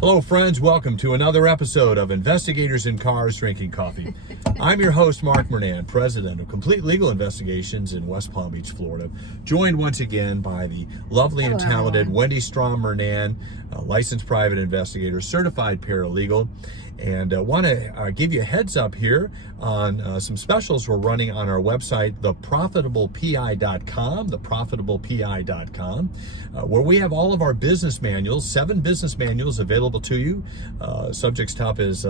Hello friends, welcome to another episode of Investigators in Cars Drinking Coffee. I'm your host, Mark Mernan, president of Complete Legal Investigations in West Palm Beach, Florida, joined once again by the lovely and talented Wendy Strom Mernan, licensed private investigator, certified paralegal, and want to give you a heads up here on some specials we're running on our website, theprofitablepi.com, theprofitablepi.com, where we have all of our business manuals, 7 business manuals available to you. Subjects top is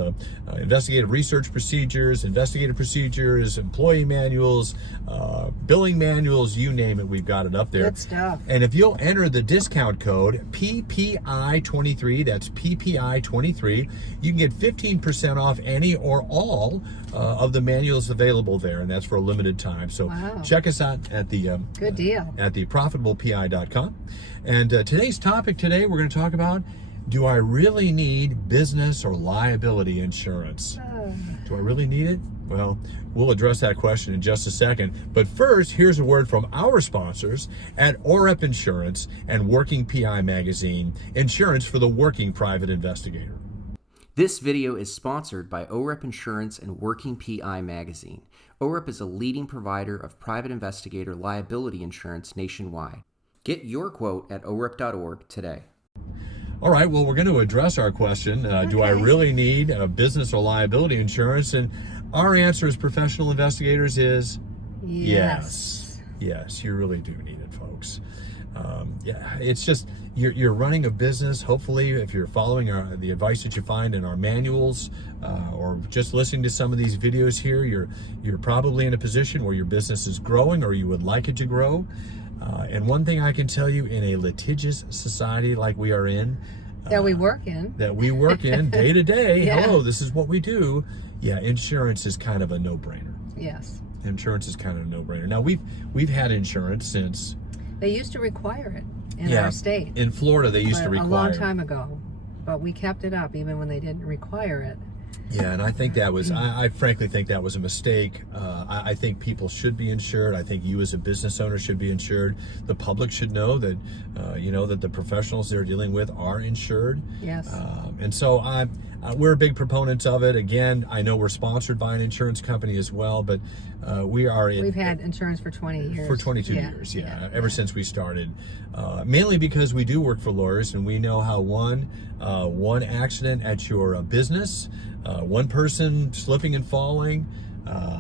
investigative research procedures, investigative procedures, employee manuals, billing manuals, you name it, we've got it up there. Good stuff. And if you'll enter the discount code PPI23, that's PPI23, you can get 15% off any or all of the manuals available there, and that's for a limited time. So check us out at the good deal at the profitablepi.com. And today's topic today, we're going to talk about, do I really need business or liability insurance? Do I really need it? Well, we'll address that question in just a second. But first, here's a word from our sponsors at OREP Insurance and Working PI Magazine, insurance for the working private investigator. This video is sponsored by OREP Insurance and Working PI Magazine. OREP is a leading provider of private investigator liability insurance nationwide. Get your quote at orep.org today. All right, well, we're going to address our question, do I really need business or liability insurance? And our answer as professional investigators is yes. Yes, you really do need it, folks. Yeah, it's just, you're running a business. Hopefully, if you're following the advice that you find in our manuals, or just listening to some of these videos here, you're probably in a position where your business is growing or you would like it to grow. And one thing I can tell you, in a litigious society like we are in, that we work in day to day, hello, this is what we do. Yeah, insurance is kind of a no-brainer. Yes. Insurance is kind of a no-brainer. Now, we've had insurance since... They used to require it in our state. In Florida, they used to require it. A long time ago. But we kept it up even when they didn't require it. Yeah, and I think that was, I frankly think that was a mistake. I think people should be insured. I think you as a business owner should be insured. The public should know that, that the professionals they're dealing with are insured. Yes. And so we're big proponents of it. Again, I know we're sponsored by an insurance company as well, but we've had insurance for 20 years. For 22 years, ever since we started. Mainly because we do work for lawyers, and we know how one accident at your business, one person slipping and falling,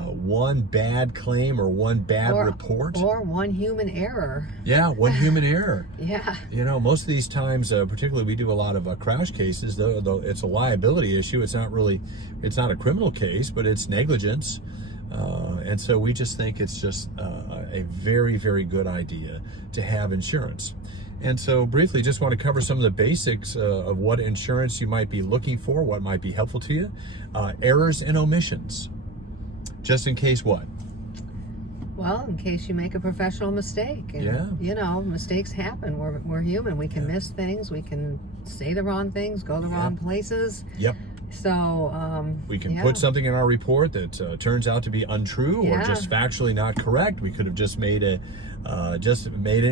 one bad claim or one bad report. Or one human error. Yeah, one human error. Yeah. Most of these times, particularly we do a lot of crash cases, though it's a liability issue. It's not a criminal case, but it's negligence. And so we just think it's just a very, very good idea to have insurance. And so briefly, just want to cover some of the basics of what insurance you might be looking for, what might be helpful to you. Errors and omissions. Just in case what? Well, in case you make a professional mistake. And, mistakes happen. We're human. We can miss things. We can say the wrong things, go the wrong places. Yep. So we can put something in our report that turns out to be untrue or just factually not correct. We could have just made an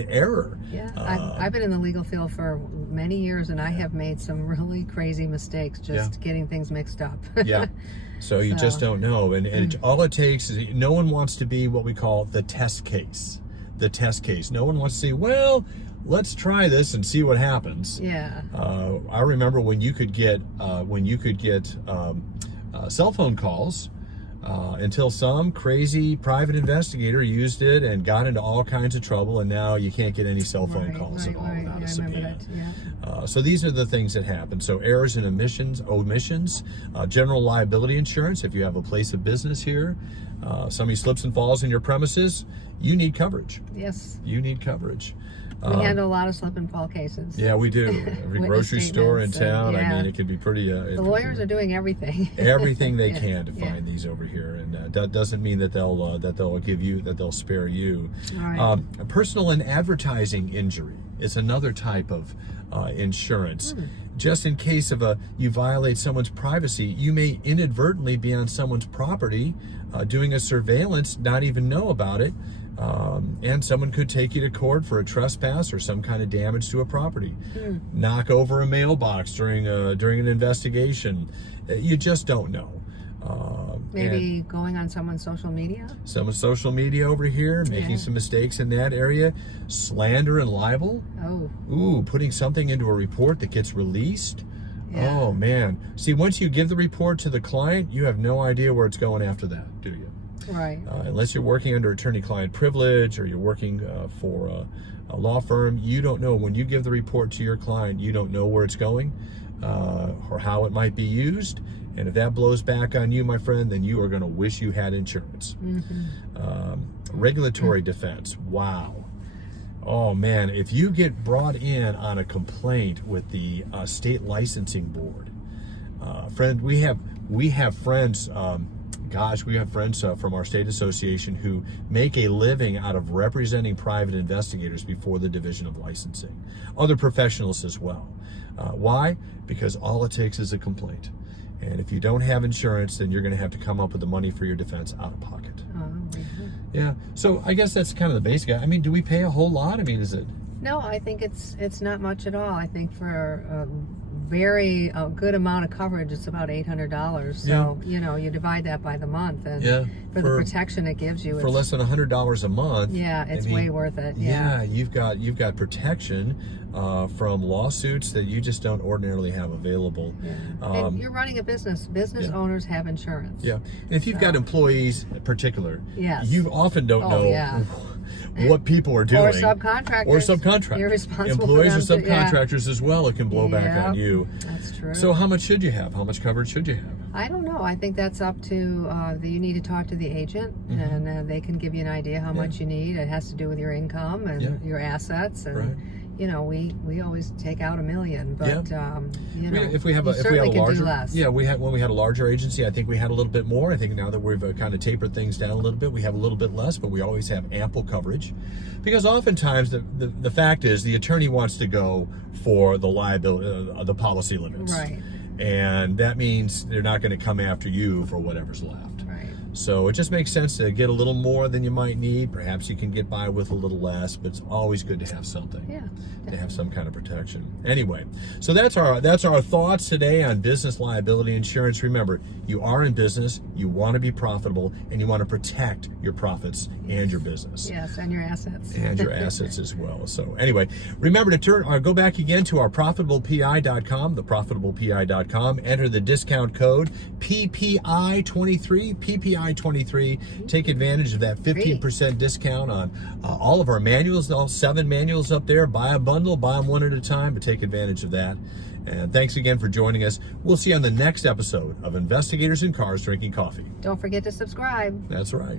error. Yeah, I've been in the legal field for many years, and I have made some really crazy mistakes getting things mixed up. Yeah. So you just don't know, and all it takes is, no one wants to be what we call the test case. The test case. No one wants to say, well, let's try this and see what happens. Yeah. I remember when you could get cell phone calls until some crazy private investigator used it and got into all kinds of trouble, and now you can't get any cell phone calls at all without a subpoena. So these are the things that happen. So errors and omissions, general liability insurance. If you have a place of business here, somebody slips and falls in your premises, you need coverage. Yes. You need coverage. We handle a lot of slip and fall cases. Yeah, we do. Every grocery store in town. I mean, it could be pretty... the lawyers are doing everything. Everything they can to find these over here, and that doesn't mean that they'll spare you. Right. Personal and advertising injury is another type of insurance. Just in case of you violate someone's privacy, you may inadvertently be on someone's property doing a surveillance, not even know about it. And someone could take you to court for a trespass or some kind of damage to a property. Knock over a mailbox during an investigation. You just don't know. Maybe going on someone's social media? Someone's social media over here, making some mistakes in that area. Slander and libel. Oh. Ooh, putting something into a report that gets released. Yeah. Oh, man. See, once you give the report to the client, you have no idea where it's going after that, do you? Right. Unless you're working under attorney-client privilege or you're working for a law firm, you don't know. When you give the report to your client, you don't know where it's going or how it might be used. And if that blows back on you, my friend, then you are going to wish you had insurance. Regulatory defense. Wow. Oh, man. If you get brought in on a complaint with the state licensing board, friend, we have friends, we have friends from our state association who make a living out of representing private investigators before the Division of Licensing. Other professionals as well. Why? Because all it takes is a complaint. And if you don't have insurance, then you're going to have to come up with the money for your defense out of pocket. Yeah. So I guess that's kind of the basic. I mean, do we pay a whole lot? I mean, is it? No, I think it's not much at all. I think for a very good amount of coverage, it's about $800. So, you divide that by the month, and for the protection it gives you. For less than $100 a month. Yeah, it's way worth it. Yeah, you've got protection from lawsuits that you just don't ordinarily have available. And you're running a business. Business owners have insurance. Yeah, and if you've got employees in particular, yes, you often don't know what people are doing. Or subcontractors. You're responsible Employees for them or subcontractors as well. It can blow back on you. That's true. So how much should you have? How much coverage should you have? I don't know. I think that's up to you need to talk to the agent, and they can give you an idea how much you need. It has to do with your income and your assets, and we always take out $1 million, but if we have a larger, when we had a larger agency, I think we had a little bit more. I think now that we've kind of tapered things down a little bit, we have a little bit less, but we always have ample coverage, because oftentimes the fact is the attorney wants to go for the liability, the policy limits, right? And that means they're not going to come after you for whatever's left. Right. So it just makes sense to get a little more than you might need. Perhaps you can get by with a little less, but it's always good to have something. Yeah. To have some kind of protection. Anyway, so that's our thoughts today on business liability insurance. Remember, you are in business, you want to be profitable, and you want to protect your profits and your business. Yes, and your assets. And your assets as well. So anyway, remember to go back again to our profitablepi.com, theprofitablepi.com. Enter the discount code PPI23, PPI23. Take advantage of that 15% discount on all of our manuals, all 7 manuals up there. Buy a bundle, buy them one at a time, but take advantage of that. And thanks again for joining us. We'll see you on the next episode of Investigators in Cars Drinking Coffee. Don't forget to subscribe. That's right.